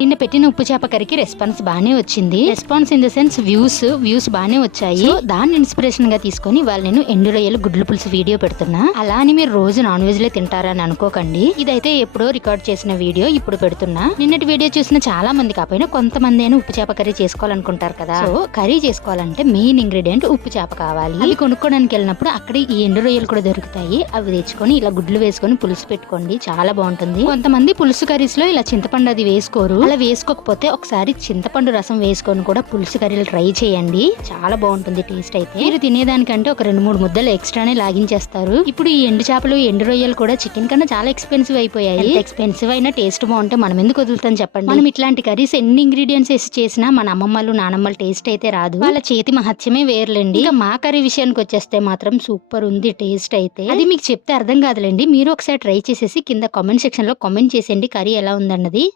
నిన్న పెట్టిన ఉప్పు చేప కర్రీకి రెస్పాన్స్ బాగానే వచ్చింది. Response in the sense views views బాగానే వచ్చాయి. దాన్ని ఇన్స్పిరేషన్గా తీసుకొని వాళ్ళు నేను ఎండు రొయ్యలు గుడ్లు పులుసు వీడియో పెడుతున్నా. అలా అని మీరు రోజు నాన్ వెజ్ లే తింటారని అనుకోకండి. ఇదైతే ఎప్పుడో రికార్డ్ చేసిన వీడియో ఇప్పుడు పెడుతున్నా. నిన్నటి వీడియో చూసిన చాలా మంది కాకపోయినా కొంతమంది అయినా ఉప్పు చేప కర్రీ చేసుకోవాలనుకుంటారు కదా. సో కర్రీ చేసుకోవాలంటే మెయిన్ ఇంగ్రీడియంట్ ఉప్పు చేప కావాలి. అవి కొనుక్కోడానికి వెళ్ళినప్పుడు అక్కడ ఈ ఎండు రొయ్యలు కూడా దొరుకుతాయి. అవి తెచ్చుకొని ఇలా గుడ్లు వేసుకొని పులుసు పెట్టుకోండి. చాలా బాగుంటుంది. కొంతమంది పులుసు కర్రీస్లో ఇలా చింతపండు అది వేసుకోరు. అలా వేసుకోకపోతే ఒకసారి చింతపండు రసం వేసుకొని కూడా పులుసు కర్రీలు ట్రై చేయండి. చాలా బాగుంటుంది టేస్ట్ అయితే. మీరు తినేదానికంటే ఒక రెండు మూడు ముద్దలు ఎక్స్ట్రానే లాగించేస్తారు. ఇప్పుడు ఈ ఎండు చేపలు ఎండు రొయ్యలు కూడా చికెన్ కన్నా చాలా ఎక్స్పెన్సివ్ అయిపోయాయి. ఎక్స్పెన్సివ్ అయినా టేస్ట్ బాగుంటే మనం ఎందుకు వదులుతాం చెప్పండి. మనం ఇట్లాంటి కర్రీస్ ఎన్ని ఇంగ్రీడియంట్స్ వేసి చేసినా మన అమ్మమ్మలు నానమ్మల టేస్ట్ అయితే రాదు. వాళ్ళ చేతి మహత్యమే వేర్లేండి. ఇంకా మా కర్రీ విషయానికి వచ్చేస్తే మాత్రం సూపర్ ఉంది టేస్ట్ అయితే. అది మీకు చెప్తే అర్థం కాదులేండి. మీరు ఒకసారి ట్రై చేసేసి కింద కామెంట్ సెక్షన్లో కామెంట్ చేసేయండి కర్రీ ఎలా ఉందన్నది.